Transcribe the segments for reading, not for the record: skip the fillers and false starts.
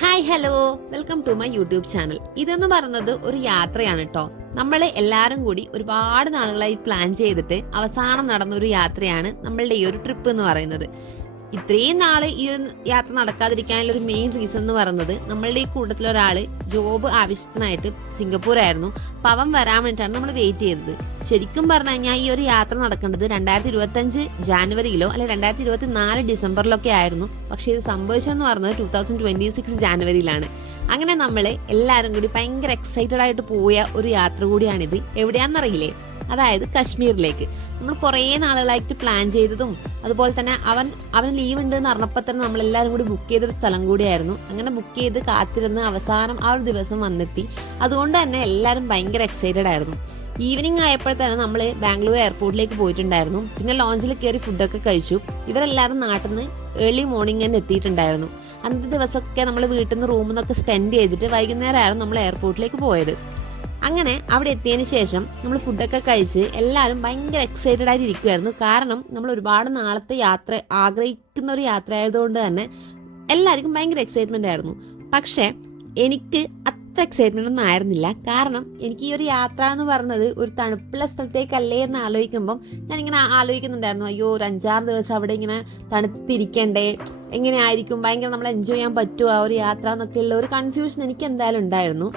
Hi hello, welcome to my YouTube channel. ഇതെന്ന് പറയുന്നത് ഒരു യാത്രയാണ് കേട്ടോ. നമ്മൾ എല്ലാവരും കൂടി ഒരുപാട് നാളുകളായി പ്ലാൻ ചെയ്തിട്ട് അവസാനം നടന്നൊരു യാത്രയാണ് നമ്മളുടെ ഈ ഒരു ട്രിപ്പ് എന്ന് പറയുന്നത്. ഇത്രയും നാള് ഈ ഒരു യാത്ര നടക്കാതിരിക്കാനുള്ള ഒരു മെയിൻ റീസൺ എന്ന് പറയുന്നത് നമ്മളുടെ ഈ കൂട്ടത്തിലൊരാള് ജോബ് ആവശ്യത്തിനായിട്ട് സിംഗപ്പൂരായിരുന്നു. അപ്പം അവൻ വരാൻ വേണ്ടിയിട്ടാണ് നമ്മൾ വെയിറ്റ് ചെയ്തത്. ശരിക്കും പറഞ്ഞു കഴിഞ്ഞാൽ ഈ ഒരു യാത്ര നടക്കേണ്ടത് 2025 ജാനുവരിയിലോ അല്ലെ 2024 ഡിസംബറിലൊക്കെ ആയിരുന്നു. പക്ഷെ ഇത് സംഭവിച്ചെന്ന് പറഞ്ഞത് 2026 ജാനുവരിയിലാണ്. അങ്ങനെ നമ്മൾ എല്ലാവരും കൂടി ഭയങ്കര എക്സൈറ്റഡ് ആയിട്ട് പോയ ഒരു യാത്ര കൂടിയാണിത്. എവിടെയാണെന്നറിയില്ലേ? അതായത് കശ്മീരിലേക്ക്. നമ്മൾ കുറേ നാളുകളായിട്ട് പ്ലാൻ ചെയ്തതും അതുപോലെ തന്നെ അവൻ ലീവ് ഉണ്ട് എന്ന് പറഞ്ഞപ്പോൾ തന്നെ നമ്മൾ എല്ലാവരും കൂടി ബുക്ക് ചെയ്തൊരു സ്ഥലം കൂടിയായിരുന്നു. അങ്ങനെ ബുക്ക് ചെയ്ത് കാത്തിരുന്ന് അവസാനം ആ ഒരു ദിവസം വന്നെത്തി. അതുകൊണ്ട് തന്നെ എല്ലാവരും ഭയങ്കര എക്സൈറ്റഡ് ആയിരുന്നു. ഈവനിങ് ആയപ്പോഴത്തേനും നമ്മൾ ബാംഗ്ലൂർ എയർപോർട്ടിലേക്ക് പോയിട്ടുണ്ടായിരുന്നു. പിന്നെ ലോഞ്ചിൽ കയറി ഫുഡൊക്കെ കഴിച്ചു. ഇവരെല്ലാവരും നാട്ടിൽ നിന്ന് ഏർലി മോർണിംഗ് തന്നെ എത്തിയിട്ടുണ്ടായിരുന്നു. അന്നത്തെ ദിവസമൊക്കെ നമ്മൾ വീട്ടിൽ നിന്ന് റൂമിൽ നിന്നൊക്കെ സ്പെൻഡ് ചെയ്തിട്ട് വൈകുന്നേരമായിരുന്നു നമ്മൾ എയർപോർട്ടിലേക്ക് പോയത്. അങ്ങനെ അവിടെ എത്തിയതിന് ശേഷം നമ്മൾ ഫുഡൊക്കെ കഴിച്ച് എല്ലാവരും ഭയങ്കര എക്സൈറ്റഡ് ആയിട്ട് ഇരിക്കുമായിരുന്നു. കാരണം നമ്മൾ ഒരുപാട് നാളത്തെ യാത്ര ആഗ്രഹിക്കുന്ന ഒരു യാത്ര ആയതുകൊണ്ട് തന്നെ എല്ലാവർക്കും ഭയങ്കര എക്സൈറ്റ്മെന്റ് ആയിരുന്നു. പക്ഷെ എനിക്ക് അത്ര എക്സൈറ്റ്മെന്റ് ഒന്നും ആയിരുന്നില്ല. കാരണം എനിക്ക് ഈ ഒരു യാത്ര എന്ന് പറഞ്ഞത് ഒരു തണുപ്പുള്ള സ്ഥലത്തേക്കല്ലേ എന്ന് ആലോചിക്കുമ്പം ഞാനിങ്ങനെ ആലോചിക്കുന്നുണ്ടായിരുന്നു, അയ്യോ ഒരു 5-6 ദിവസം അവിടെ ഇങ്ങനെ തണുത്തിരിക്കണ്ടേ, എങ്ങനെയായിരിക്കും, ഭയങ്കര നമ്മൾ എൻജോയ് ചെയ്യാൻ പറ്റുമോ ആ ഒരു യാത്ര എന്നൊക്കെയുള്ള ഒരു കൺഫ്യൂഷൻ എനിക്ക് എന്തായാലും ഉണ്ടായിരുന്നു.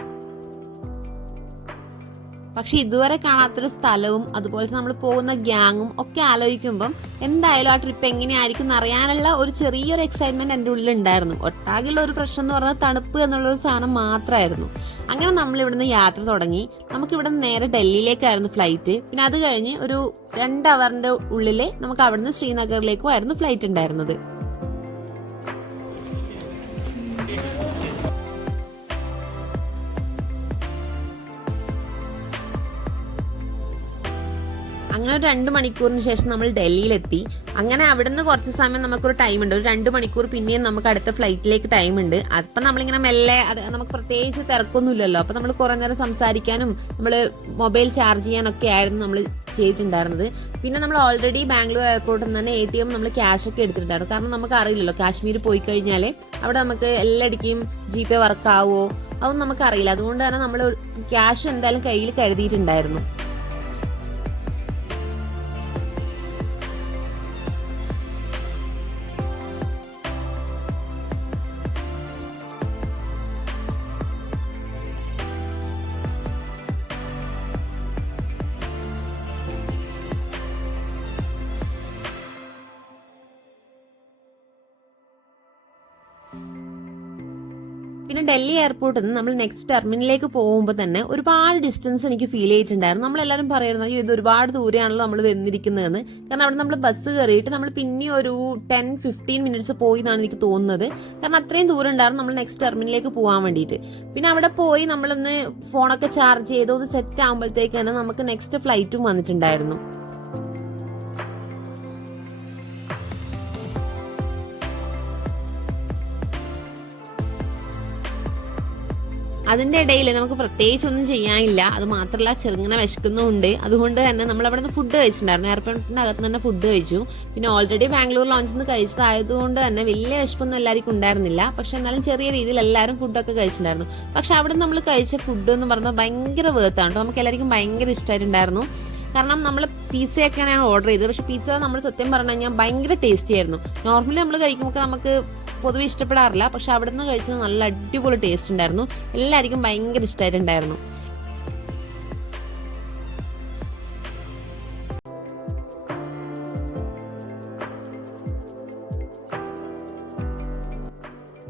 പക്ഷെ ഇതുവരെ കാണാത്തൊരു സ്ഥലവും അതുപോലെ നമ്മൾ പോകുന്ന ഗ്യാങ്ങും ഒക്കെ ആലോചിക്കുമ്പം എന്തായാലും ആ ട്രിപ്പ് എങ്ങനെയായിരിക്കും എന്നറിയാനുള്ള ഒരു ചെറിയൊരു എക്സൈറ്റ്മെന്റ് എൻ്റെ ഉള്ളിൽ ഉണ്ടായിരുന്നു. ഒട്ടാകെയുള്ള ഒരു പ്രശ്നം എന്ന് പറഞ്ഞാൽ തണുപ്പ് എന്നുള്ളൊരു സാധനം മാത്രമായിരുന്നു. അങ്ങനെ നമ്മൾ ഇവിടുന്ന് യാത്ര തുടങ്ങി. നമുക്ക് ഇവിടുന്ന് നേരെ ഡൽഹിയിലേക്കായിരുന്നു ഫ്ലൈറ്റ്. പിന്നെ അത് കഴിഞ്ഞ് ഒരു 2 അവറിന്റെ ഉള്ളിൽ നമുക്ക് അവിടുന്ന് ശ്രീനഗറിലേക്കും ആയിരുന്നു ഫ്ലൈറ്റ് ഉണ്ടായിരുന്നത്. അങ്ങനെ ഒരു 2 മണിക്കൂറിന് ശേഷം നമ്മൾ ഡൽഹിയിലെത്തി. അങ്ങനെ അവിടുന്ന് കുറച്ച് സമയം നമുക്കൊരു ടൈം ഉണ്ട്, ഒരു 2 മണിക്കൂർ പിന്നെയും നമുക്ക് അടുത്ത ഫ്ലൈറ്റിലേക്ക് ടൈം ഉണ്ട്. അപ്പം നമ്മളിങ്ങനെ മെല്ലെ, അത് നമുക്ക് പ്രത്യേകിച്ച് തിരക്കൊന്നുമില്ലല്ലോ, അപ്പം നമ്മൾ കുറേ നേരം സംസാരിക്കാനും നമ്മൾ മൊബൈൽ ചാർജ് ചെയ്യാനൊക്കെ ആയിരുന്നു നമ്മൾ ചെയ്തിട്ടുണ്ടായിരുന്നത്. പിന്നെ നമ്മൾ ഓൾറെഡി ബാംഗ്ലൂർ എയർപോർട്ടിൽ നിന്ന് തന്നെ ATM നമ്മൾ ക്യാഷ് ഒക്കെ എടുത്തിട്ടുണ്ടായിരുന്നു. കാരണം നമുക്ക് അറിയില്ലല്ലോ കാശ്മീർ പോയി കഴിഞ്ഞാൽ അവിടെ നമുക്ക് എല്ലായിടയ്ക്കും GPay വർക്ക് ആവുമോ അതൊന്നും നമുക്കറിയില്ല. അതുകൊണ്ട് തന്നെ നമ്മൾ ക്യാഷ് എന്തായാലും കയ്യിൽ കരുതിയിട്ടുണ്ടായിരുന്നു. പിന്നെ ഡൽഹി എയർപോർട്ടിൽ നിന്ന് നമ്മൾ നെക്സ്റ്റ് ടെർമിനലിലേക്ക് പോകുമ്പോൾ തന്നെ ഒരുപാട് ഡിസ്റ്റൻസ് എനിക്ക് ഫീൽ ചെയ്തിട്ടുണ്ടായിരുന്നു. നമ്മളെല്ലാവരും പറയുന്നത് അയ്യോ ഇത് ഒരുപാട് ദൂരെയാണല്ലോ നമ്മൾ വന്നിരിക്കുന്നതെന്ന്. കാരണം അവിടെ നമ്മൾ ബസ് കയറിയിട്ട് നമ്മൾ പിന്നെ ഒരു 10-15 മിനിറ്റ്സ് പോയി എന്നാണ് എനിക്ക് തോന്നുന്നത്. കാരണം അത്രയും ദൂരം ഉണ്ടായിരുന്നു നമ്മൾ നെക്സ്റ്റ് ടെർമിനലിലേക്ക് പോകാൻ വേണ്ടിയിട്ട്. പിന്നെ അവിടെ പോയി നമ്മളൊന്ന് ഫോണൊക്കെ ചാർജ് ചെയ്ത് ഒന്ന് സെറ്റ് ആകുമ്പോഴത്തേക്ക് തന്നെ നമുക്ക് നെക്സ്റ്റ് ഫ്ലൈറ്റും വന്നിട്ടുണ്ടായിരുന്നു. അതിൻ്റെ ഇടയിൽ നമുക്ക് പ്രത്യേകിച്ചൊന്നും ചെയ്യാനില്ല. അത് മാത്രമല്ല ചെറുങ്ങനെ വിശക്കുന്നുമുണ്ട്. അതുകൊണ്ട് തന്നെ നമ്മൾ അവിടെ നിന്ന് ഫുഡ് കഴിച്ചിട്ടുണ്ടായിരുന്നു. എയർപോർട്ടിൻ്റെ അകത്ത് തന്നെ ഫുഡ് കഴിച്ചു. പിന്നെ ഓൾറെഡി ബാംഗ്ലൂർ ലോഞ്ചിൽ നിന്ന് കഴിച്ചതായതുകൊണ്ട് തന്നെ വലിയ വിശപ്പൊന്നും എല്ലാവർക്കും ഉണ്ടായിരുന്നില്ല. പക്ഷെ എന്നാലും ചെറിയ രീതിയിൽ എല്ലാവരും ഫുഡൊക്കെ കഴിച്ചിട്ടുണ്ടായിരുന്നു. പക്ഷെ അവിടെ നിന്ന് നമ്മൾ കഴിച്ച ഫുഡ് എന്ന് പറഞ്ഞാൽ ഭയങ്കര വേർത്താണ്. നമുക്ക് എല്ലാവർക്കും ഭയങ്കര ഇഷ്ടമായിട്ടുണ്ടായിരുന്നു. കാരണം നമ്മൾ പിസ്സയൊക്കെയാണ് ഞാൻ ഓർഡർ ചെയ്തത്. പക്ഷെ പിസ്സ നമ്മൾ സത്യം പറഞ്ഞു കഴിഞ്ഞാൽ ഭയങ്കര ടേസ്റ്റി ആയിരുന്നു. നോർമലി നമ്മൾ കഴിക്കുമ്പോൾ നമുക്ക് പൊതുവെ ഇഷ്ടപ്പെടാറില്ല. പക്ഷെ അവിടെ നിന്ന് കഴിച്ചത് നല്ല അടിപൊളി ടേസ്റ്റ് ഉണ്ടായിരുന്നു. എല്ലാവർക്കും ഭയങ്കര ഇഷ്ടമായിട്ടുണ്ടായിരുന്നു.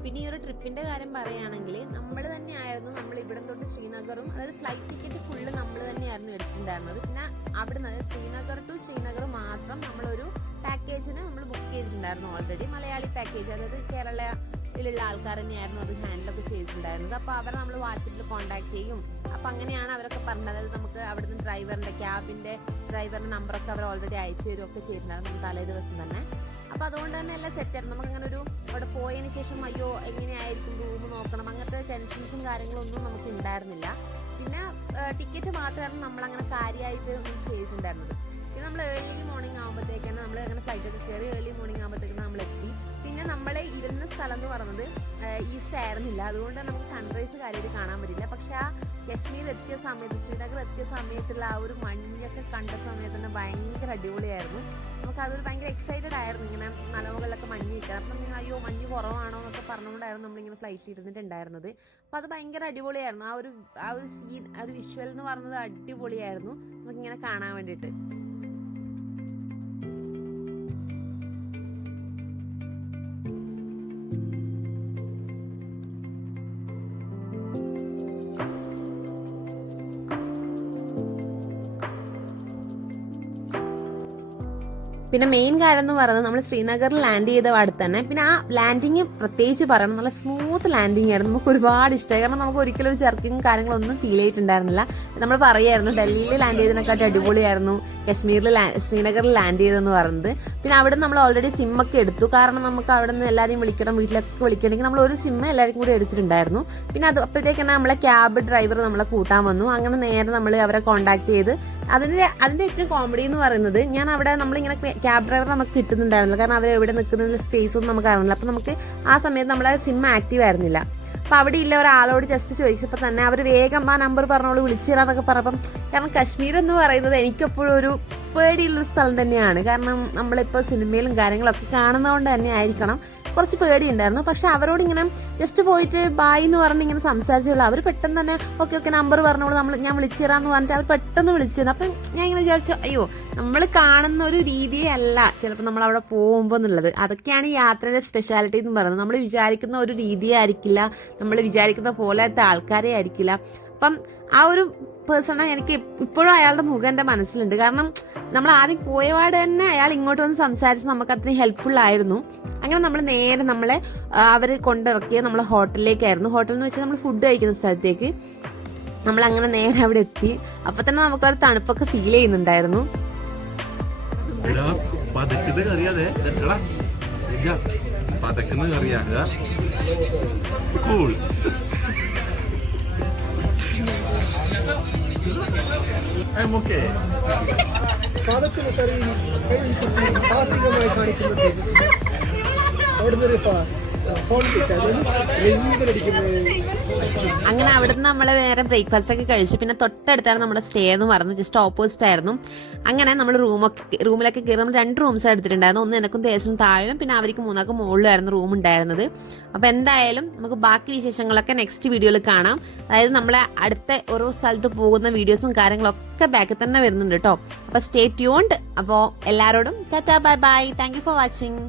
പിന്നെ ഈ ഒരു ട്രിപ്പിന്റെ കാര്യം പറയുകയാണെങ്കിൽ നമ്മൾ തന്നെയായിരുന്നു നമ്മൾ ഇവിടെ തൊട്ട് ശ്രീനഗറും, അതായത് ഫ്ലൈറ്റ് ടിക്കറ്റ് ഫുള്ള് നമ്മൾ തന്നെയായിരുന്നു എടുത്തിട്ടുണ്ടായിരുന്നത്. പിന്നെ അവിടുന്ന് ശ്രീനഗർ ടു ശ്രീനഗർ മാത്രം നമ്മളൊരു പാക്കേജിന് നമ്മൾ ബുക്ക് ചെയ്തിട്ടുണ്ടായിരുന്നു ഓൾറെഡി. മലയാളി പാക്കേജ്, അതായത് കേരളയിലുള്ള ആൾക്കാർ തന്നെയായിരുന്നു അത് ഹാൻഡിലൊക്കെ ചെയ്തിട്ടുണ്ടായിരുന്നത്. അപ്പോൾ അവരെ നമ്മൾ വാട്സപ്പിൽ കോൺടാക്ട് ചെയ്യും. അപ്പോൾ അങ്ങനെയാണ് അവരൊക്കെ പറഞ്ഞത്. അതായത് നമുക്ക് അവിടുന്ന് ക്യാബിൻ്റെ ഡ്രൈവറിൻ്റെ നമ്പറൊക്കെ അവർ ഓൾറെഡി അയച്ചു തരുമൊക്കെ ചെയ്തിട്ടുണ്ടായിരുന്നു തലേ ദിവസം തന്നെ. അപ്പോൾ അതുകൊണ്ട് തന്നെ എല്ലാം സെറ്റായിരുന്നു. നമുക്കങ്ങനെ ഒരു അവിടെ പോയതിന് ശേഷം അയ്യോ എങ്ങനെയായിരിക്കും റൂം നോക്കണം അങ്ങനത്തെ ടെൻഷൻസും കാര്യങ്ങളൊന്നും നമുക്ക് ഉണ്ടായിരുന്നില്ല. പിന്നെ ടിക്കറ്റ് മാത്രമാണ് നമ്മളങ്ങനെ കാര്യമായിട്ട് ചെയ്തിട്ടുണ്ടായിരുന്നത്. പിന്നെ നമ്മൾ ഏർലി മോർണിംഗ് ആകുമ്പോഴത്തേക്കാണ് നമ്മൾ അങ്ങനെ ഫ്ലൈറ്റൊക്കെ കയറി ഏർലി മോർണിംഗ് ആകുമ്പോഴത്തേക്കാണ് നമ്മൾ എത്തി. പിന്നെ പിന്നെ നമ്മൾ ഇരുന്ന സ്ഥലം എന്ന് പറയുന്നത് ഈസ്റ്റ് ആയിരുന്നില്ല, അതുകൊണ്ട് നമുക്ക് സൺറൈസ് കാര്യമായിട്ട് കാണാൻ പറ്റില്ല. പക്ഷെ ആ കശ്മീർ എത്തിയ സമയത്ത്, ശ്രീനഗർ എത്തിയ സമയത്തുള്ള ആ ഒരു മഞ്ഞൊക്കെ കണ്ട സമയത്ത് തന്നെ ഭയങ്കര അടിപൊളിയായിരുന്നു. നമുക്ക് അതൊരു ഭയങ്കര എക്സൈറ്റഡ് ആയിരുന്നു, ഇങ്ങനെ മലമുകളിലൊക്കെ മഞ്ഞ് നിൽക്കാൻ. അപ്പം നിങ്ങൾ അയ്യോ മഞ്ഞ് കുറവാണോ എന്നൊക്കെ പറഞ്ഞുകൊണ്ടായിരുന്നു നമ്മളിങ്ങനെ ഫ്ലൈറ്റ് ഇരുന്നിട്ടുണ്ടായിരുന്നത്. അപ്പോൾ അത് ഭയങ്കര അടിപൊളിയായിരുന്നു. ആ ഒരു സീൻ, ആ ഒരു വിഷ്വൽ എന്ന് പറയുന്നത് അടിപൊളിയായിരുന്നു നമുക്കിങ്ങനെ കാണാൻ വേണ്ടിയിട്ട്. പിന്നെ മെയിൻ കാര്യം എന്ന് പറയുന്നത് നമ്മൾ ശ്രീനഗറിൽ ലാൻഡ് ചെയ്ത അടുത്ത് തന്നെ, പിന്നെ ആ ലാൻഡിങ് പ്രത്യേകിച്ച് പറയണം, നല്ല സ്മൂത്ത് ലാൻഡിങ് ആയിരുന്നു. നമുക്ക് ഒരുപാട് ഇഷ്ടമായി. കാരണം നമുക്ക് ഒരിക്കലും ഒരു ചെർക്കിങ് കാര്യങ്ങളൊന്നും ഫീൽ ചെയ്തിട്ടുണ്ടായിരുന്നില്ല. നമ്മൾ പറയായിരുന്നു ഡൽഹിയിൽ ലാൻഡ് ചെയ്തതിനെക്കാട്ടി അടിപൊളിയായിരുന്നു ശ്രീനഗറിൽ ലാൻഡ് ചെയ്തതെന്ന് പറയുന്നത്. പിന്നെ അവിടെ നിന്ന് നമ്മൾ ഓൾറെഡി സിമ്മൊക്കെ എടുത്തു. കാരണം നമുക്ക് അവിടെ നിന്ന് എല്ലാവരെയും വിളിക്കണം, വീട്ടിലൊക്കെ വിളിക്കണമെങ്കിൽ നമ്മൾ ഒരു സിമ്മ് എല്ലാവർക്കും കൂടി എടുത്തിട്ടുണ്ടായിരുന്നു. പിന്നെ അപ്പോഴത്തേക്ക് തന്നെ നമ്മളെ ക്യാബ് ഡ്രൈവർ നമ്മളെ കൂട്ടാൻ വന്നു. അങ്ങനെ നേരെ നമ്മൾ അവരെ കോൺടാക്ട് ചെയ്ത് അതിൻ്റെ ഏറ്റവും കോമഡി എന്ന് പറയുന്നത്, ഞാൻ അവിടെ നമ്മളിങ്ങനെ ക്യാബ് ഡ്രൈവർ നമുക്ക് കിട്ടുന്നുണ്ടായിരുന്നില്ല. കാരണം അവർ എവിടെ നിൽക്കുന്നതിൽ സ്പേസ് ഒന്നും നമുക്ക് അറിയില്ല. അപ്പോൾ നമുക്ക് ആ സമയത്ത് നമ്മളെ സിം ആക്റ്റീവ് ആയിരുന്നില്ല. അപ്പോൾ അവിടെ ഇല്ല ഒരാളോട് ജസ്റ്റ് ചോദിച്ചപ്പോൾ തന്നെ അവർ വേഗം ആ നമ്പർ പറഞ്ഞോളൂ വിളിച്ചു തരാമെന്നൊക്കെ പറഞ്ഞപ്പം, കാരണം കശ്മീർ എന്ന് പറയുന്നത് എനിക്കെപ്പോഴും ഒരു പേടിയുള്ളൊരു സ്ഥലം തന്നെയാണ്. കാരണം നമ്മളിപ്പോൾ സിനിമയിലും കാര്യങ്ങളൊക്കെ കാണുന്നതുകൊണ്ട് തന്നെ ആയിരിക്കണം കുറച്ച് പേടിയുണ്ടായിരുന്നു. പക്ഷെ അവരോട് ഇങ്ങനെ ജസ്റ്റ് പോയിട്ട് ബായ് എന്ന് പറഞ്ഞ് ഇങ്ങനെ സംസാരിച്ചുള്ളൂ. അവർ പെട്ടെന്ന് തന്നെ ഓക്കെ നമ്പർ പറഞ്ഞോളൂ, ഞാൻ വിളിച്ചു തരാമെന്ന് പറഞ്ഞിട്ട് അവർ പെട്ടെന്ന് വിളിച്ചു തന്നു. അപ്പം ഞാൻ ഇങ്ങനെ വിചാരിച്ചു അയ്യോ നമ്മൾ കാണുന്ന ഒരു രീതിയേ അല്ല ചിലപ്പോൾ നമ്മൾ അവിടെ പോകുമ്പോൾ എന്നുള്ളത്. അതൊക്കെയാണ് ഈ യാത്രയുടെ സ്പെഷ്യാലിറ്റി എന്ന് പറയുന്നത്. നമ്മൾ വിചാരിക്കുന്ന ഒരു രീതിയേ ആയിരിക്കില്ല, നമ്മൾ വിചാരിക്കുന്ന പോലത്തെ ആൾക്കാരെ ആയിരിക്കില്ല. അപ്പം ആ ഒരു പേഴ്സണെ എനിക്ക് ഇപ്പോഴും അയാളുടെ മുഖം എൻ്റെ മനസ്സിലുണ്ട്. കാരണം നമ്മൾ ആദ്യം പോയപാട് തന്നെ അയാൾ ഇങ്ങോട്ട് വന്ന് സംസാരിച്ച് നമുക്ക് അത്രയും ഹെൽപ്ഫുൾ ആയിരുന്നു. അങ്ങനെ നമ്മൾ നേരെ നമ്മളെ അവർ കൊണ്ടിറക്കിയ നമ്മളെ ഹോട്ടലിലേക്കായിരുന്നു. ഹോട്ടൽ എന്ന് വെച്ചാൽ നമ്മൾ ഫുഡ് കഴിക്കുന്ന സ്ഥലത്തേക്ക് നമ്മളങ്ങനെ നേരെ അവിടെ എത്തി. അപ്പം തന്നെ നമുക്കൊരു തണുപ്പൊക്കെ ഫീൽ ചെയ്യുന്നുണ്ടായിരുന്നു. I'm okay. പാദത്തിന് കറിയും സാഹസികമായി കാണിക്കുന്ന തേജസ്സിന് ഓർഡിനറി അങ്ങനെ അവിടുന്ന് നമ്മള് വേറെ ബ്രേക്ക്ഫാസ്റ്റ് ഒക്കെ കഴിച്ചു. പിന്നെ തൊട്ടടുത്താണ് നമ്മുടെ സ്റ്റേ എന്ന് പറയുന്നത്, ജസ്റ്റ് ഓപ്പോസിറ്റ് ആയിരുന്നു. അങ്ങനെ നമ്മൾ റൂമിലൊക്കെ കയറി നമ്മൾ 2 റൂംസ് എടുത്തിട്ടുണ്ടായിരുന്നു. ഒന്ന് എനിക്കും തേജസിനും താഴെയും, പിന്നെ അവർക്ക് 3 മുകളിലായിരുന്നു റൂം ഉണ്ടായിരുന്നത്. അപ്പൊ എന്തായാലും നമുക്ക് ബാക്കി വിശേഷങ്ങളൊക്കെ നെക്സ്റ്റ് വീഡിയോയിൽ കാണാം. അതായത് നമ്മളെ അടുത്ത ഓരോ സ്ഥലത്ത് പോകുന്ന വീഡിയോസും കാര്യങ്ങളൊക്കെ ബാക്കിൽ തന്നെ വരുന്നുണ്ട് കേട്ടോ. അപ്പൊ സ്റ്റേ ട്യൂൺഡ്. അപ്പോൾ എല്ലാവരോടും tata bye bye, thank you for watching.